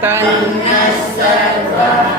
Tanna sarva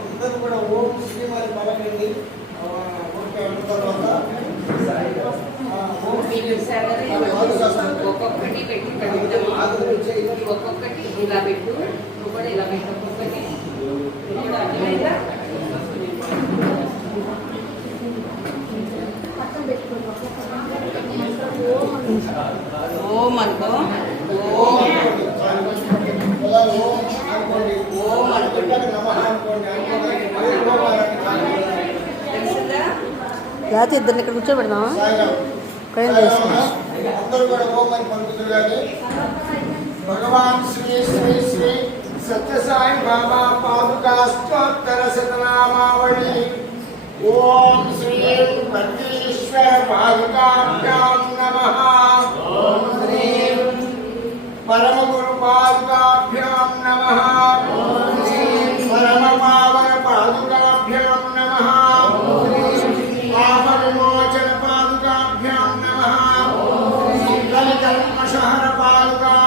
అందరూ కూడా ఓం శ్రీవారి పలకండి ఓకే అన్న తర్వాత ఆ, ఓం శ్రీ మీకు ఇస్తారు కదా, ఇవి ఒక్కొక్కటి పెట్టి ఇక్కడ పెట్టాము. ఇది ఒక్కొక్కటి ఇలా పెట్టు నువ్వు కూడా ఇలా పెట్టు అనుకో. ఇద్దరిని ఇక్కడ కూర్చోబెడదాం కూడా భగవాన్ శ్రీ శ్రీ శ్రీ సత్యసాయి బాబా పాదుకా స్తోత్తర శతనామావళి ఓం శ్రీ పతీశ్వర పాదుకా परम गुरु पादुकाभ्याम नमः। परम पावन पादुकाभ्याम नमः। पावन मोचन पादुकाभ्याम नमः। कल कर्म शहर पादुका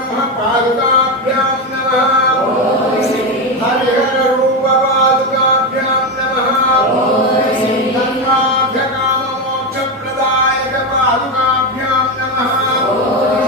ब्रह्म प्रागुताभ्यां नमः